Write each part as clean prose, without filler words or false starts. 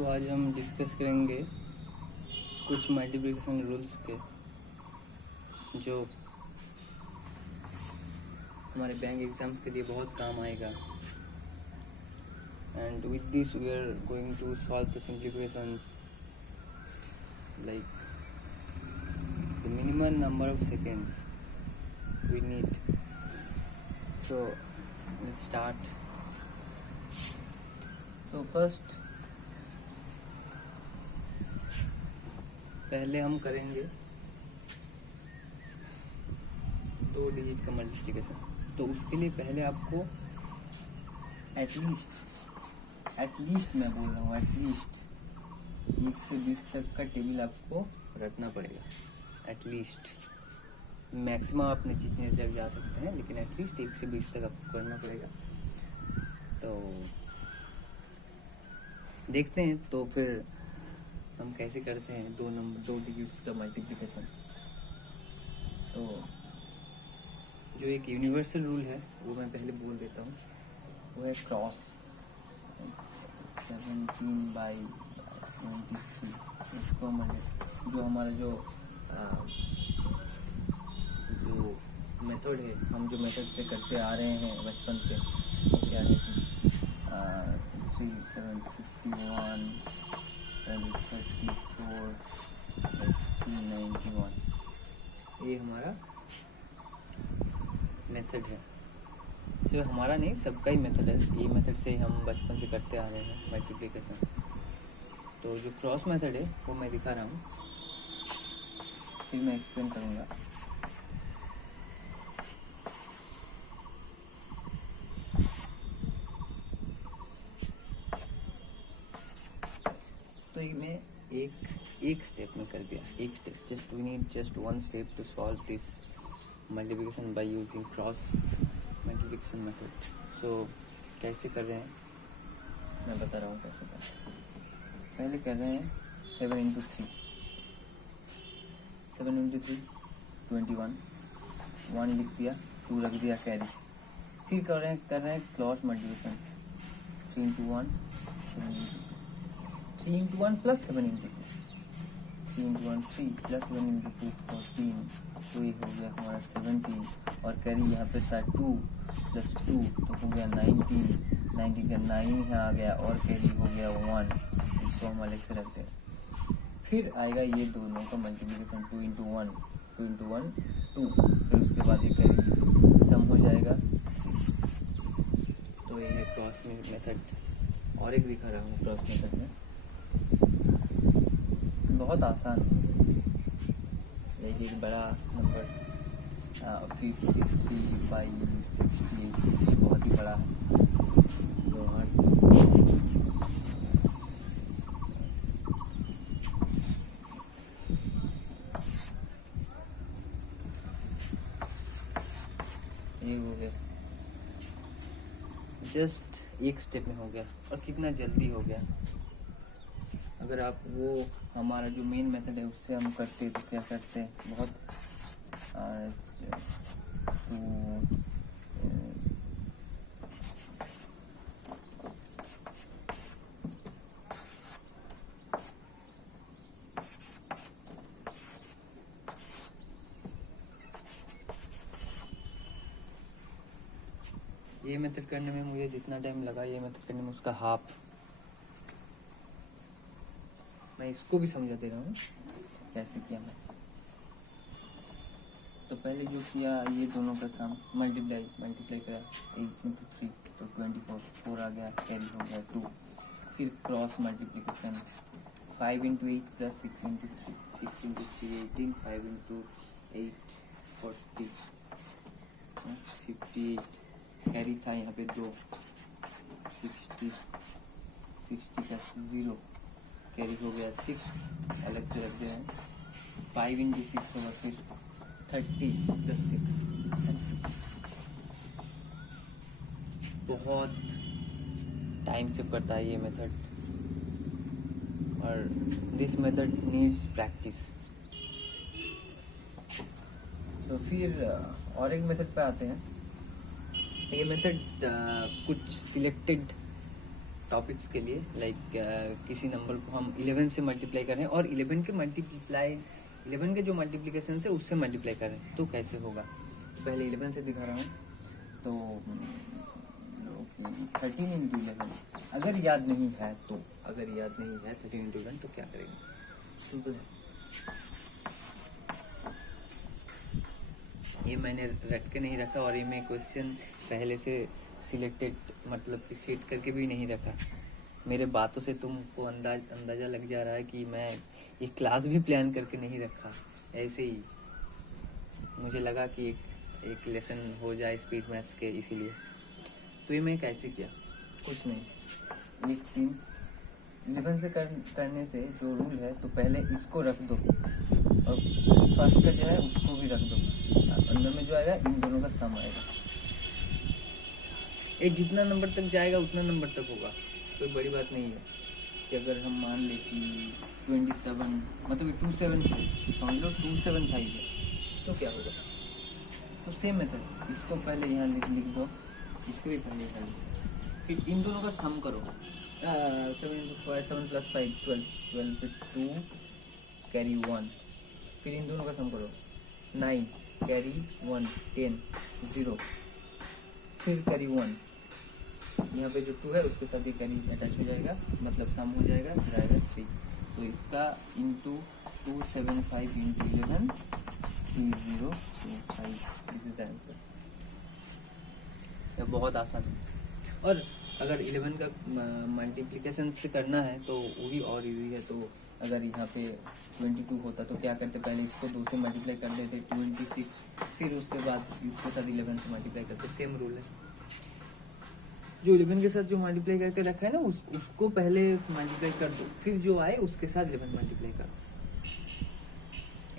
तो आज हम डिस्कस करेंगे कुछ मल्टीप्लिकेशन रूल्स के जो हमारे बैंक एग्ज़ाम्स के लिए बहुत काम आएगा। And with this we are going to solve the simplifications like the minimum number of seconds we need. So let's start. So first पहले हम करेंगे 2 डिजिट का मल्टीप्लिकेशन। तो उसके लिए पहले आपको एटलीस्ट मैं बोल रहा हूँ एटलीस्ट 1 से 20 तक का टेबल आपको रखना पड़ेगा। एटलीस्ट मैक्सिमम आपने जितने तक जा सकते हैं, लेकिन एटलीस्ट 1 से 20 तक आपको करना पड़ेगा। तो देखते हैं तो फिर हम कैसे करते हैं 2 डिजिट्स का मल्टीप्लिकेशन। तो जो एक यूनिवर्सल रूल है वो मैं पहले बोल देता हूँ, वो है क्रॉस 17/23। इसको जो हमारा जो मेथड है, हम जो मेथड से करते आ रहे हैं बचपन से, वो क्या है कि 3 7 51 34 391, ये हमारा मेथड है। जो हमारा नहीं, सबका ही मेथड है। ये मेथड से हम बचपन से करते आ रहे हैं मल्टीप्लिकेशन। तो जो क्रॉस मेथड है वो मैं दिखा रहा हूँ, फिर मैं एक्सप्लेन करूँगा। तो ये मैं एक स्टेप में कर दिया, एक step. Just we need just 1 step to solve this multiplication by using cross multiplication method. तो कैसे कर रहे हैं मैं बता रहा हूँ कैसे कर रहे हैं। पहले कर रहे हैं 7 × 3 7 × 3 21, 1 लिख दिया, 2 रख दिया कैरी। फिर कर रहे हैं क्रॉस मल्टीप्लिकेशन 3 × 1 3 × 1 प्लस 7 × 2 3 × 1 3 प्लस 7 × 2 14। तो ये हो गया हमारा 17 और कैरी यहाँ पे था 2 + 2 तो हो गया 19 का 9 यहाँ आ गया और कैरी हो गया 1। इसको हम अलग से रखते हैं। फिर आएगा ये दोनों का मल्टीप्लिकेशन 2 × 1 2। फिर उसके बाद ये कैरी सम हो जाएगा 6। तो ये क्रॉस मेथड और एक दिखा रहा हूँ। क्रॉस मेथड में बहुत आसान है। एक बड़ा नंबर 53 5 68 बहुत ही बड़ा है। तो ये हो गया, जस्ट एक स्टेप में हो गया। और कितना जल्दी हो गया। अगर आप वो हमारा जो मेन मेथड है उससे हम करते तो क्या करते हैं, बहुत ये मेथड करने में मुझे जितना टाइम लगा, ये मेथड करने में उसका हाफ। मैं इसको भी समझा दे रहा हूँ कैसे किया मैं। तो पहले जो किया, ये दोनों का सम मल्टीप्लाई करा 8 × 3 तो 24 4 आ गया, कैरी हो गया 2। फिर क्रॉस मल्टीप्लिकेशन 5 × 8 + 6 × 3 6 × 3 18 5 × 8 40 58 कैरी था यहाँ पे 2 60 का 0 कैरी हो गया 6, अलग से रख दिया है। 5 × 6 होगा फिर 30 + 6 बहुत टाइम से करता है ये मेथड, और दिस मेथड नीड्स प्रैक्टिस। तो फिर और एक मेथड पे आते हैं। ये मेथड कुछ सिलेक्टेड टॉपिक्स के लिए, लाइक किसी नंबर को हम 11 से मल्टीप्लाई कर रहे हैं और 11 के जो मल्टीप्लिकेशन है उससे मल्टीप्लाई कर रहे हैं, तो कैसे होगा। पहले 11 से दिखा रहा हूँ। तो 13 इंटू 11, अगर याद नहीं है 13 इंटू 11 तो क्या करेंगे, सिंपल है। ये मैंने रट के नहीं रखा और ये मैं क्वेश्चन पहले से सिलेक्टेड मतलब कि सेट करके भी नहीं रखा। मेरे बातों से तुमको अंदाज़ा लग जा रहा है कि मैं ये क्लास भी प्लान करके नहीं रखा, ऐसे ही मुझे लगा कि एक लेसन हो जाए स्पीड मैथ्स के, इसीलिए। तो ये मैं कैसे किया, कुछ नहीं, 11 से करने से जो रूल है, तो पहले इसको रख दो और फर्स्ट का जो है उसको भी रख दो, अंदर में जो आएगा इन दोनों का सम आएगा। ये जितना नंबर तक जाएगा उतना नंबर तक होगा, कोई बड़ी बात नहीं है। कि अगर हम मान ले कि 27 मतलब 275 है, तो क्या होगा, तो सेम मेथड, इसको पहले यहाँ लिख दो, इसको भी पहले यहाँ लिख दो, फिर इन दोनों का सम करो। 7 + 5 12 पे 2 कैरी 1, फिर इन दोनों का सम करो, 9 कैरी 1 10 0, फिर कैरी 1, यहाँ पे जो 2 है उसके साथ ही कैरी अटैच हो जाएगा, मतलब सम हो जाएगा, फिर आएगा 3। तो इसका into 275 into 11 3025, this is the answer. यह बहुत आसान है। और अगर 11 का मल्टीप्लिकेशन से करना है तो वो भी और इजी है। तो अगर यहाँ पे 22 होता तो क्या करते, पहले इसको 2 से मल्टीप्लाई कर देते 26, फिर उसके बाद उसके साथ 11 से मल्टीप्लाई करते, सेम रूल है। जो 11 के साथ जो मल्टीप्लाई करके रखा है ना, उसको पहले मल्टीप्लाई कर दो, फिर जो आए उसके साथ 11 मल्टीप्लाई कर दो।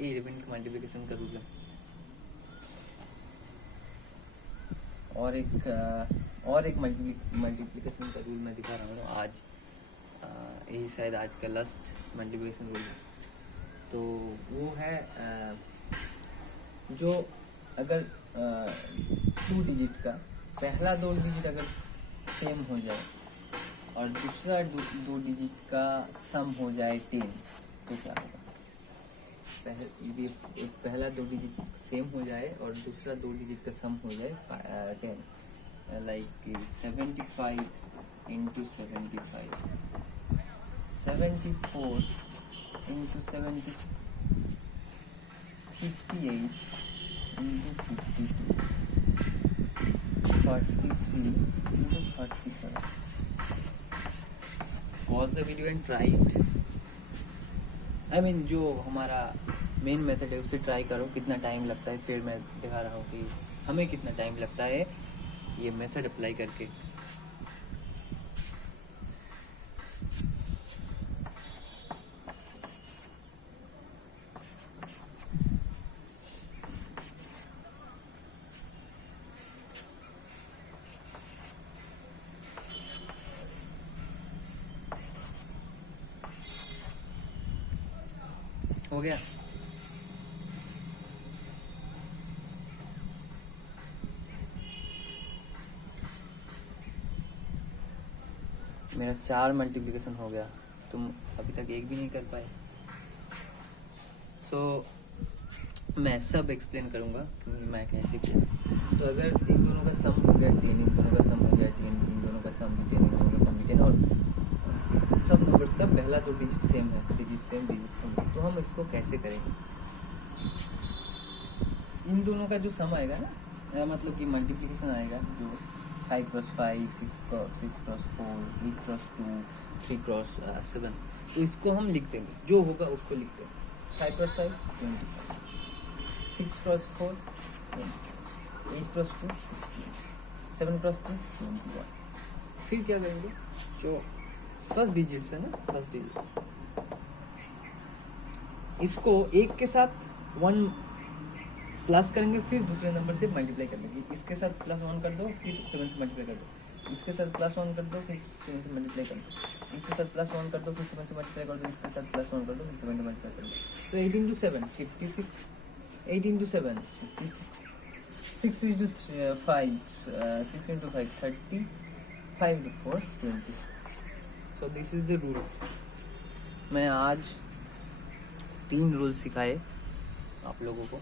ये 11 की मल्टीप्लिकेशन का रूल है। और एक मल्टीप्लिकेशन का रूल मैं दिखा रहा हूँ आज, यही शायद आज का लास्ट मल्टीप्लिकेशन रूल है। तो वो है जो अगर 2 डिजिट का पहला 2 डिजिट अगर सेम हो जाए और दूसरा 2 डिजिट का सम हो जाए 10, तो क्या होगा। पहला 2 डिजिट सेम हो जाए और दूसरा 2 डिजिट का सम हो जाए 10, like 75 into 75, 74 into 76, 58 into 52, 43 into 47. Pause the video and try it. I mean, जो हमारा मेन मेथड है उससे ट्राई करो, कितना टाइम लगता है, फिर मैं दिखा रहा हूँ कि हमें कितना टाइम लगता है ये मेथड अप्लाई करके। हो गया। मेरा 4 मल्टीप्लिकेशन हो गया, तुम अभी तक एक भी नहीं कर पाए। मैं सब एक्सप्लेन करूँगा कि मैं कैसे किया। तो अगर इन दोनों का सम हो गया 10, इन दोनों का सम हो गया 10, इन दोनों का सम भी 10, इन दोनों का सम भी 10, और सब नंबर्स का पहला 2 डिजिट सेम है, डिजिट सेम। तो हम इसको कैसे करेंगे, इन दोनों का जो सम आएगा ना, मतलब कि मल्टीप्लिकेशन आएगा जो 5 × 5, 6 × 4, 8 × 2, 3 × 7, तो इसको हम लिख देंगे, जो होगा उसको लिख देंगे। 5 × 5 25, 6 × 4 20, 8 × 2 16, 7 × 3 21। फिर क्या करेंगे, जो फर्स्ट डिजिट्स है ना, फर्स्ट डिजिट्स, इसको 1 के साथ 1 प्लस करेंगे, फिर दूसरे नंबर से मल्टीप्लाई कर देंगे। इसके साथ +1 कर दो, फिर 7 से मल्टीप्लाई कर दो, इसके साथ +1 कर दो, फिर 7 से मल्टीप्लाई कर दो, इसके साथ +1 कर दो, फिर 7 से मल्टीप्लाई कर दो, इसके साथ +1 कर दो, फिर 7 से मल्टीप्लाई कर दो। तो 8 × 7 56, 8 × 7 56, 6 × 5 6 × 5 30, 5 × 4 20। So this is the rule. मैं आज 3 रूल सिखाए आप लोगों को।